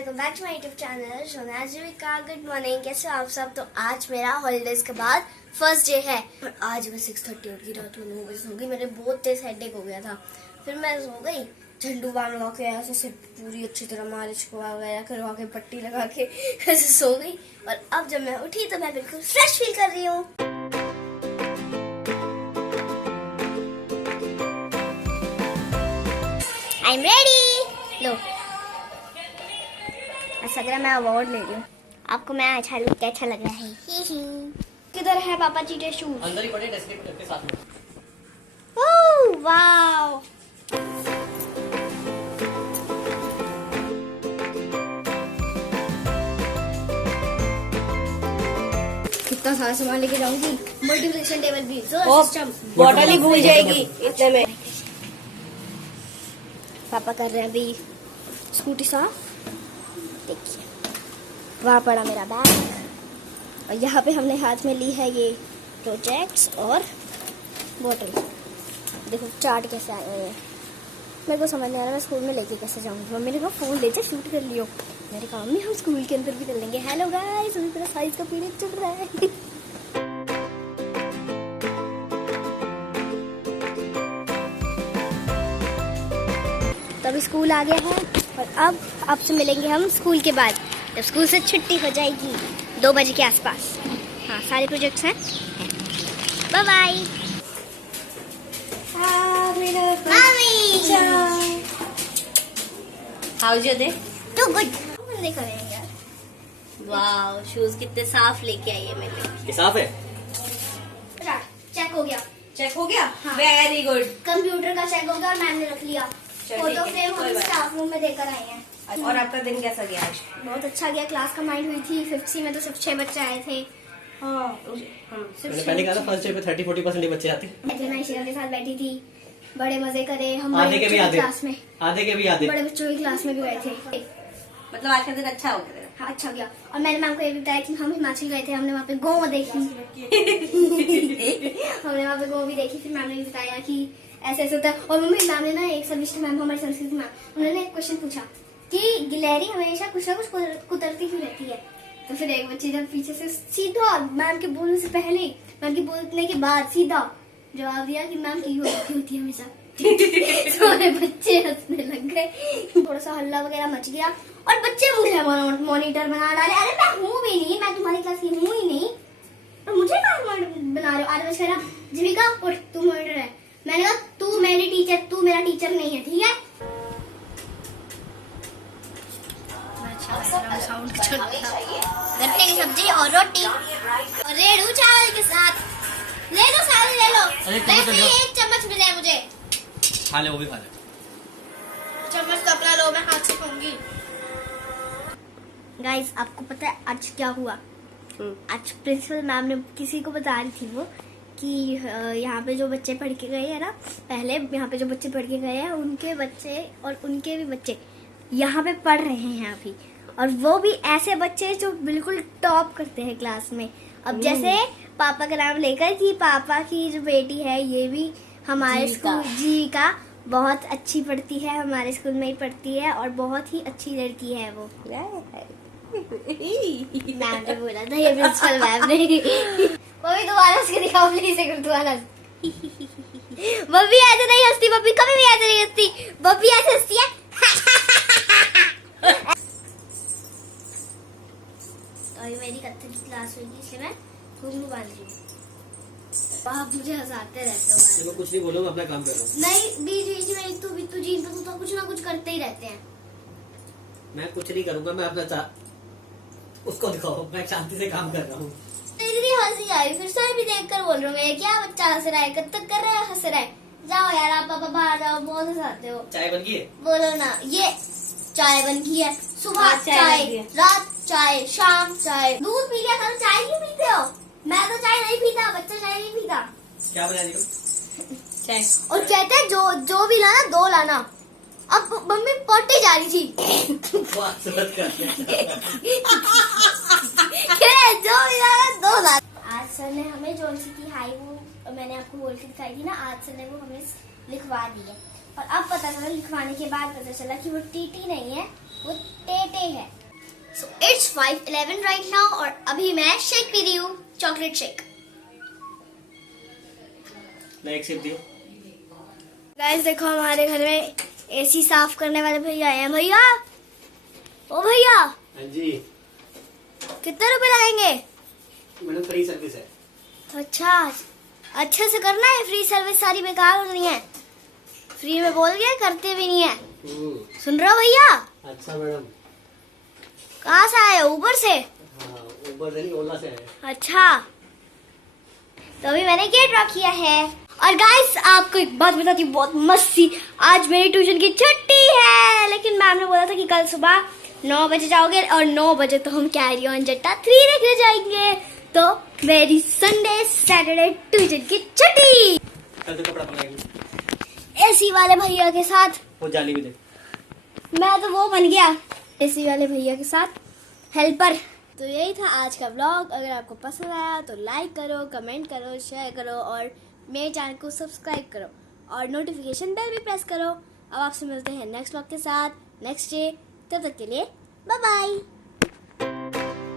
Welcome back to my YouTube channel Sonajeevika. Good morning, कैसे हो आप सब। तो आज मेरा हॉलीडेज के बाद फर्स्ट डे है और आज मैं 6:30 उठ गई, रात को 9 बजे सो गई। मेरे बहुत तेज हेडेक हो गया था, फिर मैं सो गई। झंडू बाम लगा के ऐसे से पूरी अच्छी तरह मालिश वगैरह करवा के पट्टी लगा के ऐसे सो गई। और अब जब मैं उठी तो मैं बिल्कुल फ्रेश फील कर रही हूँ। I am ready. लो ऐसा लग रहा मैं अवार्ड ले रही हूँ। आपको मैं अच्छा लुक कैसा लग रहा है? किधर है पापा जी के शूज? अंदर ही पड़े डेस्क के साथ में। ओह वाओ, कितना सारा सामान लेके जाऊंगी। मल्टीप्लिकेशन टेबल भी, सिस्टम, बॉटल ही भूल जाएगी इतने में। पापा कर रहे हैं अभी स्कूटी साफ। देखिए वहाँ पड़ा मेरा बैग और यहाँ पे हमने हाथ में ली है ये प्रोजेक्ट्स और बोतल। देखो चार्ट कैसे आए हुए हैं। मेरे को समझ नहीं आ रहा मैं स्कूल में लेके कैसे जाऊँगी। मम्मी ने कहा फोन ले जा, शूट कर लियो। मेरे काम में हम स्कूल के अंदर भी कर लेंगे। हेलो गाइस, अभी मेरा साइज का पीरियड चल रहा है। तभी स्कूल आ गया है और अब आपसे मिलेंगे हम स्कूल के बाद, जब स्कूल से छुट्टी हो जाएगी 2 बजे के आसपास। हाँ, सारे प्रोजेक्ट्स हैं। Bye bye. How is your day? Too good. देखो यार, वाओ, शूज कितने साफ लेके आई है मेरे लिए। ये साफ है? चेक हो गया। चेक हो गया? हाँ। Very good. कंप्यूटर का चेक हो गया और मैम ने रख लिया। फोटो फ्रेम हम स्टाफ रूम में देकर आए हैं। और आपका दिन कैसा गया आज? बहुत अच्छा गया। क्लास कंबाइंड हुई थी। 50 में तो सिर्फ 6 बच्चे आए थे। मैंने पहले कहा था फर्स्ट डे पे 30-40% बच्चे आते हैं। मैं ईशिका के साथ बैठी थी, बड़े मजे करे हम। आधे के भी आधे क्लास में, आधे के भी आधे बड़े बच्चों की क्लास में भी गए थे। मतलब आज का दिन अच्छा हो गया। हाँ, अच्छा गया। और मैंने मैम को ये भी बताया कि हम हिमाचल गए थे, हमने वहाँ पे गौ देखी। हमने वहाँ पे गौ भी देखी। फिर मैम ने भी बताया कि ऐसे ऐसे होता है। और मम्मी मैम ने ना एक सर्विस्ट मैम, हमारी संस्कृत मैम, उन्होंने एक क्वेश्चन पूछा कि गिलहरी हमेशा कुछ ना कुछ कुतरती क्यों रहती है। तो फिर एक बच्चे जब पीछे से सीधा मैम के बोलने से पहले, मैम के बोलने के बाद सीधा जवाब दिया कि मैम की होती है हमेशा। सारे बच्चे हंसने लग गए। थोड़ा सा हल्ला वगैरह मच गया और बच्चे मुझे मॉनिटर बना डाले। अरे मैं हूँ भी नहीं, मैं तुम्हारी क्लास की हूँ ही नहीं और मुझे बना रहे हो। आधे बच्चे कह जीविका उठ, तू मॉनिटर है। मैंने कहा तू मेरी टीचर, तू मेरा टीचर नहीं है, ठीक है? गट्टे की सब्जी और रोटी और रेड़ू चावल के साथ। ले लो सारे, ले लो। एक चम्मच मिले मुझे। खा ले, वो भी खा ले। चम्मच तो अपना लो, मैं हाथ से खाऊंगी। गाइस, आपको पता है आज क्या हुआ? आज प्रिंसिपल मैम ने किसी को बता रही थी वो कि यहाँ पे जो बच्चे पढ़ के गए हैं ना, पहले यहाँ पे जो बच्चे पढ़ के गए हैं उनके बच्चे और उनके भी बच्चे यहाँ पे पढ़ रहे हैं अभी। और वो भी ऐसे बच्चे जो बिल्कुल टॉप करते हैं क्लास में। अब जैसे पापा का नाम लेकर कि पापा की जो बेटी है ये भी हमारे स्कूल, जीविका, बहुत अच्छी पढ़ती है, हमारे स्कूल में ही पढ़ती है और बहुत ही अच्छी लड़की है वो। मैम ने बोला था, ये प्रिंसिपल मैम ने। बब्बी दोबारा उसके दिखाओ प्लीज, एक दोबारा। बब्बी ऐसे नहीं हंसती, बब्बी कभी भी ऐसे नहीं हंसती। बब्बी ऐसे हंसती है। तो अभी मेरी कत्थे की क्लास होगी, इसलिए मैं घुंघरू बांध रही हूँ। आप मुझे हंसाते रहते हो। मैं कुछ नहीं बोलूँ, मैं अपना काम कर रहा हूँ। नहीं, बीच बीच में तू जी तो कुछ ना कुछ करते ही रहते हैं। मैं कुछ नहीं करूँगा, मैं अपना उसको दिखाओ, मैं शांति से काम कर रहा हूँ। इतनी हंसी आई, फिर सर भी देखकर बोल रहे हैं क्या बच्चा हंस रहा है, कब तक कर रहा है, हंस रहा है। जाओ यार आप पापा बाहर जाओ, बहुत हंसाते हो। चाय बन गई है? बोलो ना, ये चाय बन गई है। सुबह चाय, रात चाय, शाम चाय। दूध पी लिया करो, चाय क्यों पीते हो? मैं तो चाय नहीं पीता, बच्चा चाय नहीं पीता। क्या बना रही हो? चाय। और कहते हैं जो भी लाना 2 लाना। अब मम्मी पोटे जा रही थी। जो भी लाना 2 लाना। आज सर ने हमें जो सी हाई वो मैंने आपको बोल के दिखाई थी ना, आज सर ने वो हमें लिखवा दी है। और अब पता चला, लिखवाने के बाद पता चला कि वो टीटी नहीं है, वो टेटे है। सो इट्स 5:11 राइट नाउ और अभी मैं शेक पी रही हूँ, चॉकलेट शेक। ले एक सिप दियो। गाइस देखो हमारे घर में एसी साफ करने वाले भैया आए हैं। भैया, ओ भैया, हाँ जी कितने रुपए लगेंगे? मैडम फ्री सर्विस है। अच्छा, अच्छे से करना है, फ्री सर्विस सारी बेकार हो रही है। फ्री में बोल गया, करते भी नहीं है। सुन रहे हो भैया? अच्छा मैडम। कहाँ से आए हो? ऊबर से? हाँ, ऊबर से नहीं, ओला से है। अच्छा, तो अभी मैंने गेट ड्रॉप किया है। और गाइस आपको एक बात बताती हूँ, बहुत मस्त थी। आज मेरी ट्यूशन की छुट्टी है, लेकिन मैम ने बोला था कि कल सुबह 9 बजे जाओगे और 9 बजे तो हम कैरी ऑन जट्टा 3 देखने जाएंगे। तो मेरी संडे सैटरडे ट्यूशन की छुट्टी। कल तो कपड़ा पहनाएगी एसी वाले भैया के साथ। वो जाली भी दे। मैं तो वो बन गया एसी वाले भैया के साथ हेल्पर। तो यही था आज का व्लॉग। अगर आपको पसंद आया तो लाइक करो, कमेंट करो, शेयर करो और मेरे चैनल को सब्सक्राइब करो और नोटिफिकेशन बेल भी प्रेस करो। अब आपसे मिलते हैं नेक्स्ट व्लॉग के साथ नेक्स्ट डे। तब तक के लिए बाय बाय।